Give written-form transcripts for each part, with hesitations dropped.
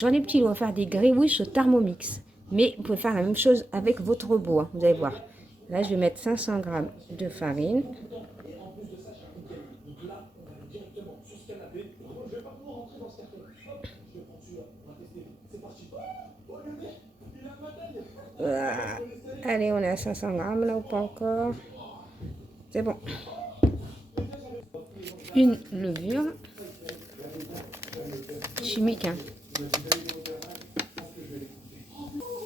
J'en ai petit, on va faire des greenwich au Thermomix. Mais vous pouvez faire la même chose avec votre robot, hein, vous allez voir. Là, je vais mettre 500 g de farine. Voilà. Allez, on est à 500 g là ou pas encore? C'est bon. Une levure chimique, hein.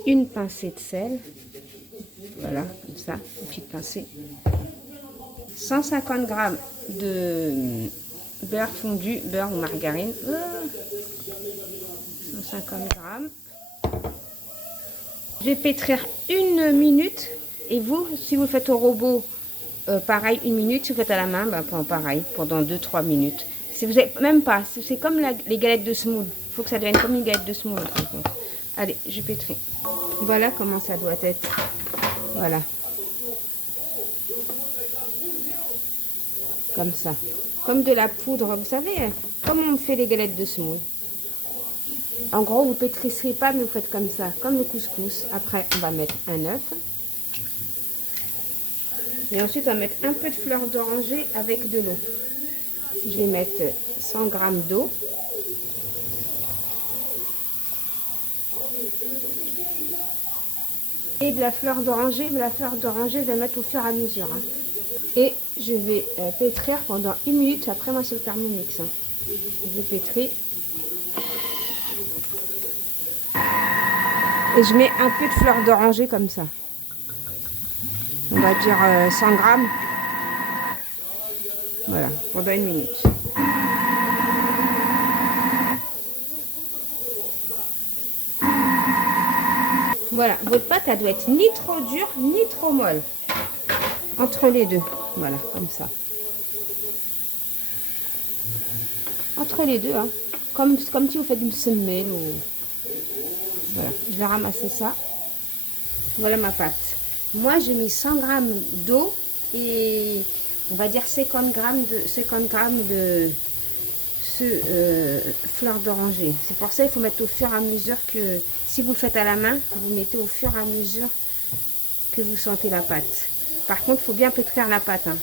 Une pincée de sel. Voilà, comme ça, une petite pincée. 150 g de beurre fondu, beurre ou margarine. 150 g. Je vais pétrir 1 minute. Et vous, si vous faites au robot, pareil, 1 minute. Si vous faites à la main, bah, pareil, pendant 2-3 minutes. Si vous avez, même pas, c'est comme les galettes de semoule. Il faut que ça devienne comme une galette de semoule. Allez, je pétris. Voilà comment ça doit être. Voilà. Comme ça. Comme de la poudre, vous savez, comme on fait les galettes de semoule. En gros, vous ne pétrisserez pas, mais vous faites comme ça, comme le couscous. Après, on va mettre un œuf. Et ensuite, on va mettre un peu de fleur d'oranger avec de l'eau. Je vais mettre 100 g d'eau. Et de la fleur d'oranger. La fleur d'oranger, je vais mettre au fur et à mesure. Hein. Et je vais pétrir pendant 1 minute. Après, moi, c'est le Thermomix. Hein. Je pétris. Et je mets un peu de fleur d'oranger comme ça. On va dire 100 g. Voilà, pendant 1 minute. Voilà, votre pâte, elle doit être ni trop dure, ni trop molle. Entre les deux. Voilà, comme ça. Entre les deux, hein. Comme si vous faites une semelle ou... Voilà, je vais ramasser ça. Voilà ma pâte. Moi, j'ai mis 100 g d'eau et on va dire 50 g de fleur d'oranger. C'est pour ça qu'il faut mettre au fur et à mesure que, si vous le faites à la main, vous mettez au fur et à mesure que vous sentez la pâte. Par contre, il faut bien pétrir la pâte. Hein.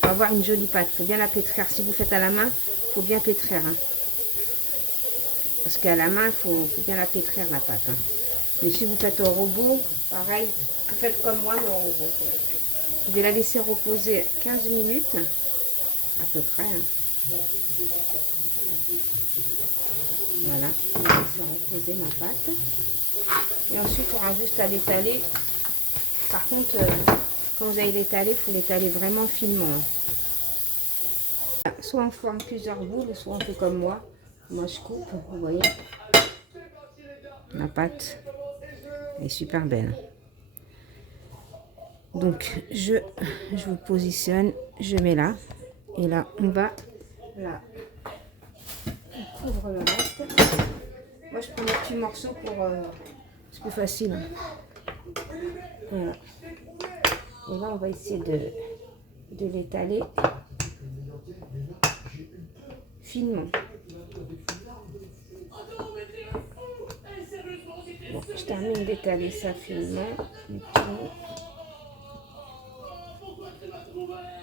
Pour avoir une jolie pâte, il faut bien la pétrir. Si vous faites à la main, il faut bien pétrir. Hein. Parce qu'à la main, il faut bien la pétrir la pâte. Hein. Mais si vous faites au robot, pareil, vous faites comme moi, le robot. Je vais la laisser reposer 15 minutes, à peu près. Hein. Voilà, je vais laisser reposer ma pâte. Et ensuite, on aura juste à l'étaler. Par contre, quand vous allez l'étaler, il faut l'étaler vraiment finement. Hein. Soit on forme plusieurs boules, soit on fait comme moi. Moi, je coupe, vous voyez. La pâte est super belle. Donc, je vous positionne, je mets là. Et là, on va là. On couvre le reste. Moi, je prends des petits morceaux pour... c'est plus facile. Voilà. Et là, on va essayer de l'étaler finement. Bon, je termine d'étaler ça finement.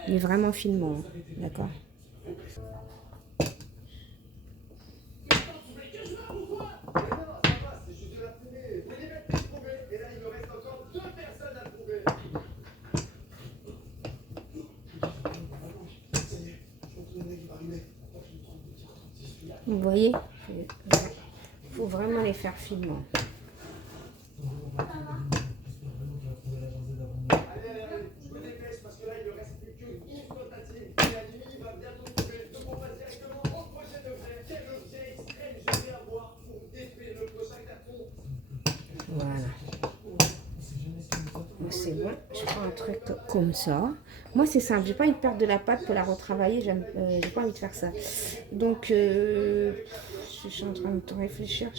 Mais vraiment finement, hein, d'accord? Vous voyez, il faut vraiment les faire finement. Voilà. C'est bon, je prends un truc comme ça. Moi, c'est simple, j'ai pas envie de perdre de la pâte pour la retravailler, j'ai pas envie de faire ça. Donc, je suis en train de réfléchir.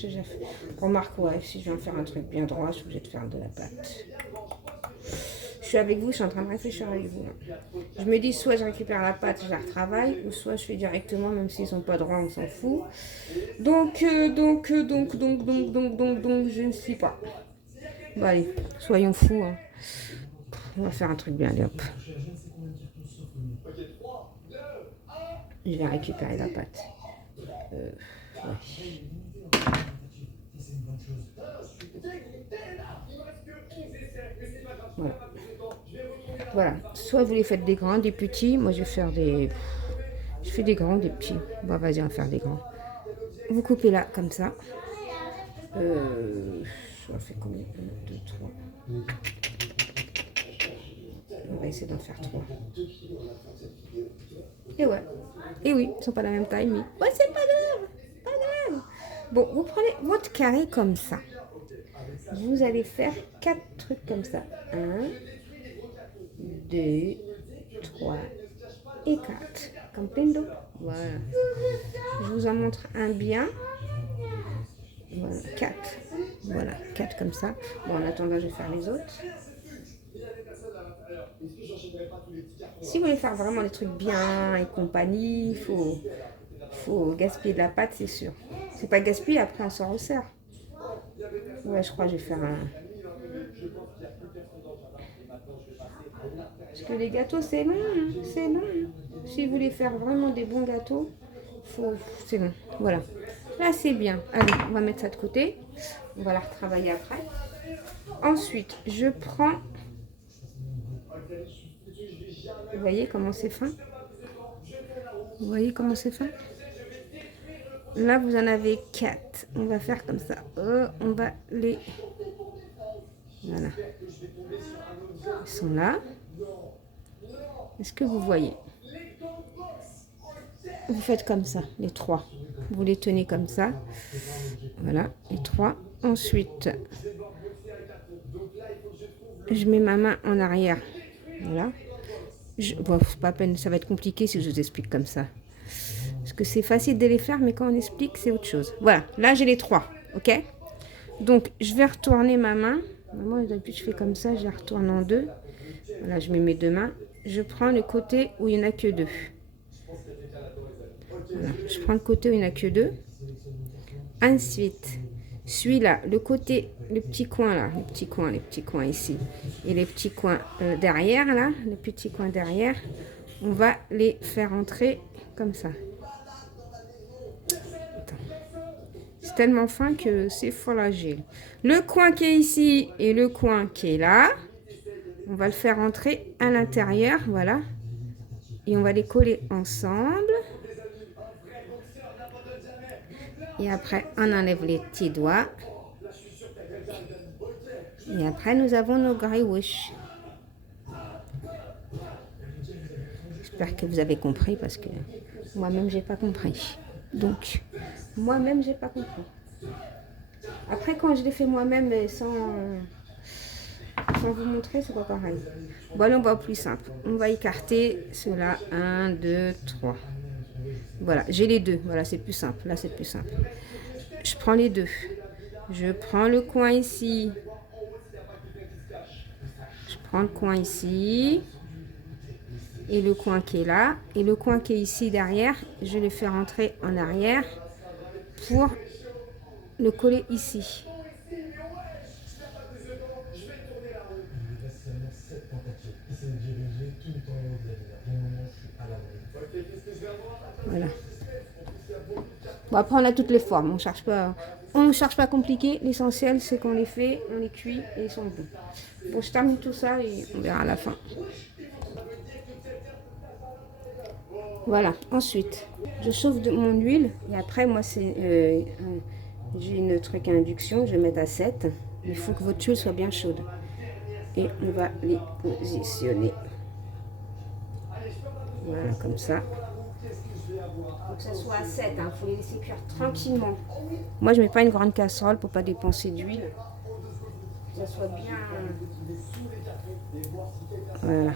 Remarque, ouais, si je viens faire un truc bien droit, je suis obligée de faire de la pâte. Je suis avec vous, je suis en train de réfléchir avec vous. Je me dis, soit je récupère la pâte, je la retravaille, ou soit je fais directement, même s'ils sont pas droits, on s'en fout. Donc, je ne sais pas. Bon, allez, soyons fous. Hein. On va faire un truc bien, allez hop. Je vais récupérer la pâte. Ouais. Voilà. Voilà. Soit vous les faites des grands, des petits. Moi, je vais faire des... Je fais des grands, des petits. Bon, vas-y, on va faire des grands. Vous coupez là, comme ça. On fait combien 1, 2, 3. On va essayer d'en faire 3. Et ouais. Et oui, ils sont pas de la même taille, mais... Ouais, c'est pas grave. Pas grave. Bon, vous prenez votre carré comme ça. Vous allez faire 4 trucs comme ça. 1, 2, 3 et 4. Comme plein d'eau. Voilà. Je vous en montre un bien. Voilà, 4. Voilà, 4 comme ça. Bon, en attendant, je vais faire les autres. Si vous voulez faire vraiment des trucs bien et compagnie, il faut gaspiller de la pâte, c'est sûr. C'est pas gaspiller, après on s'en resserre. Ouais, je crois que je vais faire un... Parce que les gâteaux, c'est long, hein, c'est long. Si vous voulez faire vraiment des bons gâteaux, c'est long. Voilà. Là, c'est bien. Allez, on va mettre ça de côté. On va la retravailler après. Ensuite, je prends... Vous voyez comment c'est fin? Vous voyez comment c'est fin? Là, vous en avez 4. On va faire comme ça. On va les... Voilà. Ils sont là. Est-ce que vous voyez? Vous faites comme ça, les 3. Vous les tenez comme ça. Voilà, les 3. Ensuite, je mets ma main en arrière. Voilà. Bon, c'est pas à peine, ça va être compliqué si je vous explique comme ça. Parce que c'est facile de les faire, mais quand on explique, c'est autre chose. Voilà, là j'ai les 3, ok? Donc, je vais retourner ma main. Moi, d'habitude, je fais comme ça, je la retourne en 2. Voilà, je mets mes 2 mains. Je prends le côté où il n'y en a que 2. Voilà, je prends le côté où il n'y en a que 2. Ensuite, celui-là, le côté, le petit coin là, les petits coins ici, et les petits coins derrière là, les petits coins derrière, on va les faire entrer comme ça. C'est tellement fin que c'est fragile. Le coin qui est ici et le coin qui est là, on va le faire entrer à l'intérieur, voilà. Et on va les coller ensemble. Et après, on enlève les petits doigts. Et après, nous avons nos grillouches. J'espère que vous avez compris parce que moi-même, j'ai pas compris. Donc, moi-même, j'ai pas compris. Après, quand je l'ai fait moi-même sans vous montrer, c'est pas pareil. Bon, allez, on va au plus simple. On va écarter cela. 1, 2, 3. Voilà, j'ai les 2. Voilà, c'est plus simple. Là, c'est plus simple. Je prends les 2. Je prends le coin ici. Je prends le coin ici. Et le coin qui est là. Et le coin qui est ici derrière, je le fais rentrer en arrière pour le coller ici. Voilà. Bon, après, on a toutes les formes. On ne cherche pas compliqué. L'essentiel, c'est qu'on les fait, on les cuit et ils sont bons. Bon, je termine tout ça et on verra à la fin. Voilà. Ensuite, je chauffe mon huile. Et après, moi, j'ai une truc à induction. Je vais mettre à 7. Il faut que votre huile soit bien chaude. Et on va les positionner. Voilà, comme ça. Il faut que ça soit à 7, il faut les laisser cuire tranquillement. Moi, je ne mets pas une grande casserole pour ne pas dépenser d'huile. Que ça soit bien... Voilà.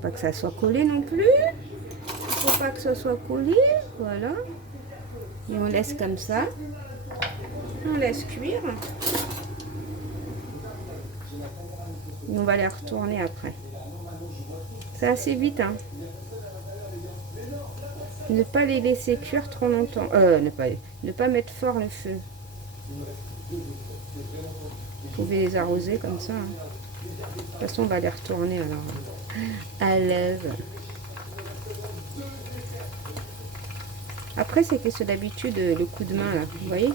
Pas que ça soit collé non plus. Il ne faut pas que ça soit collé. Voilà. Et on laisse comme ça. On laisse cuire. Et on va les retourner après. C'est assez vite, hein. Ne pas les laisser cuire trop longtemps. Ne pas mettre fort le feu. Vous pouvez les arroser comme ça, hein. De toute façon, on va les retourner alors à l'aise. Après, c'est question d'habitude, le coup de main là, vous voyez?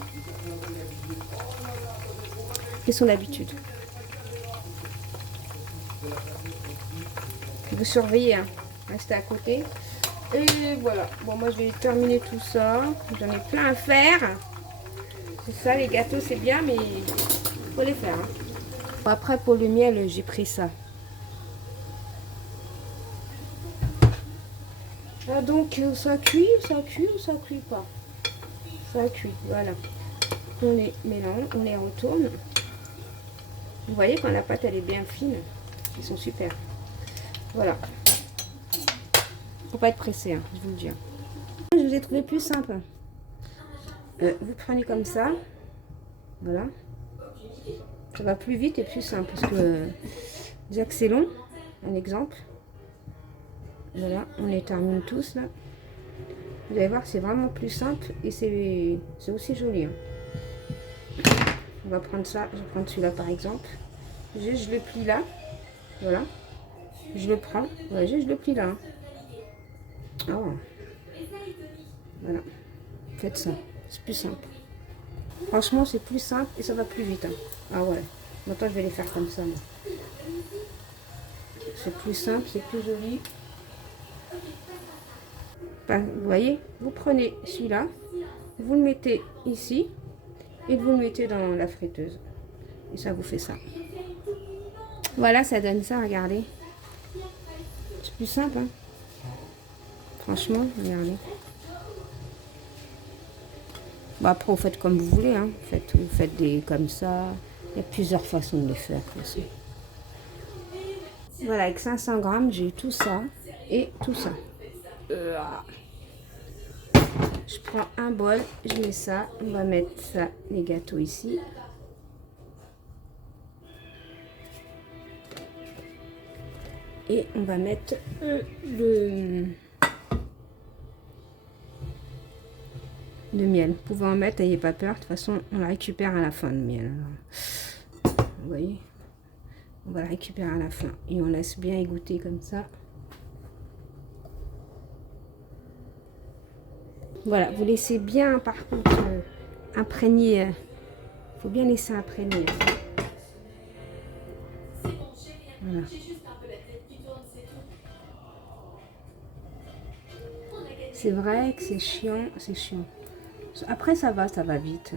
Question d'habitude. Vous surveillez, hein. Restez à côté. Et voilà. Bon, moi, je vais terminer tout ça. J'en ai plein à faire. C'est ça, les gâteaux, c'est bien, mais il faut les faire, hein. Bon, après, pour le miel, j'ai pris ça. Ah, donc, ça cuit ou ça cuit pas? Ça cuit, voilà. On les mélange, on les retourne. Vous voyez, quand la pâte, elle est bien fine, ils sont super. Voilà. Faut pas être pressé, hein, je vous le dis. Je vous ai trouvé plus simple. Vous prenez comme ça. Voilà. Ça va plus vite et plus simple. Parce que déjà que c'est long. Un exemple. Voilà, on les termine tous là. Vous allez voir, c'est vraiment plus simple et c'est aussi joli, hein. On va prendre ça. Je vais prendre celui-là par exemple. Juste, je le plie là. Voilà. Je le prends. Voilà, juste, je le plie là, hein. Oh. Voilà. Faites ça. C'est plus simple. Franchement, c'est plus simple et ça va plus vite, hein. Ah ouais. Maintenant, je vais les faire comme ça. C'est plus simple, c'est plus joli. Enfin, vous voyez, vous prenez celui-là, vous le mettez ici et vous le mettez dans la friteuse. Et ça vous fait ça. Voilà, ça donne ça, regardez. C'est plus simple, hein. Franchement, regardez. Bon, après, vous faites comme vous voulez, hein. Vous faites des comme ça. Il y a plusieurs façons de les faire aussi. Voilà, avec 500 grammes, j'ai tout ça et tout ça. Je prends un bol, je mets ça. On va mettre ça, les gâteaux ici. Et on va mettre le miel. Vous pouvez en mettre, n'ayez pas peur. De toute façon, on la récupère à la fin, le miel. Alors, vous voyez, on va la récupérer à la fin. Et on laisse bien égoutter comme ça. Voilà, vous laissez bien, par contre, imprégner. Il faut bien laisser imprégner. Voilà. C'est vrai que c'est chiant, c'est chiant. Après, ça va vite.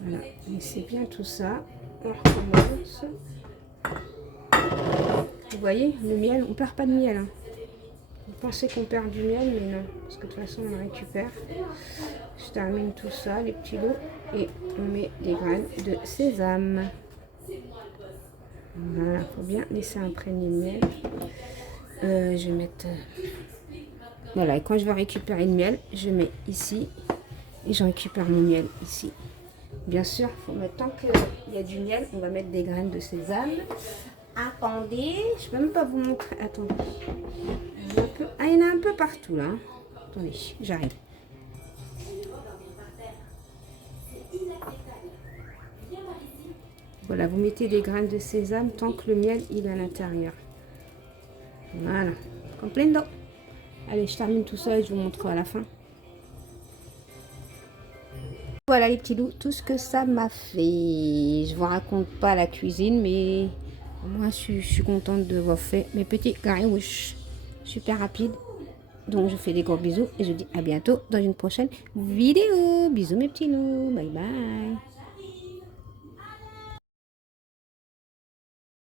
Voilà, laissez bien tout ça. On recommence. Vous voyez, le miel, on perd pas de miel, hein. Vous pensez qu'on perd du miel, mais non. Parce que de toute façon, on le récupère. Je termine tout ça, les petits lots. Et on met des graines de sésame. Voilà, il faut bien laisser imprégner le miel. Je vais mettre... Voilà, et quand je vais récupérer le miel, je mets ici. Et je récupère mon miel ici. Bien sûr, il faut mettre, tant qu'il y a du miel, on va mettre des graines de sésame. Attendez, je ne peux même pas vous montrer. Attendez. Ah, il y en a un peu partout là. Attendez, j'arrive. Voilà, vous mettez des graines de sésame tant que le miel il est à l'intérieur. Voilà, complètement. Allez, je termine tout ça et je vous montre à la fin. Voilà les petits loups, tout ce que ça m'a fait. Je vous raconte pas la cuisine, mais moi je suis contente de vous faire mes petits garouches. Super rapide. Donc je fais des gros bisous et je vous dis à bientôt dans une prochaine vidéo. Bisous mes petits loups, bye bye.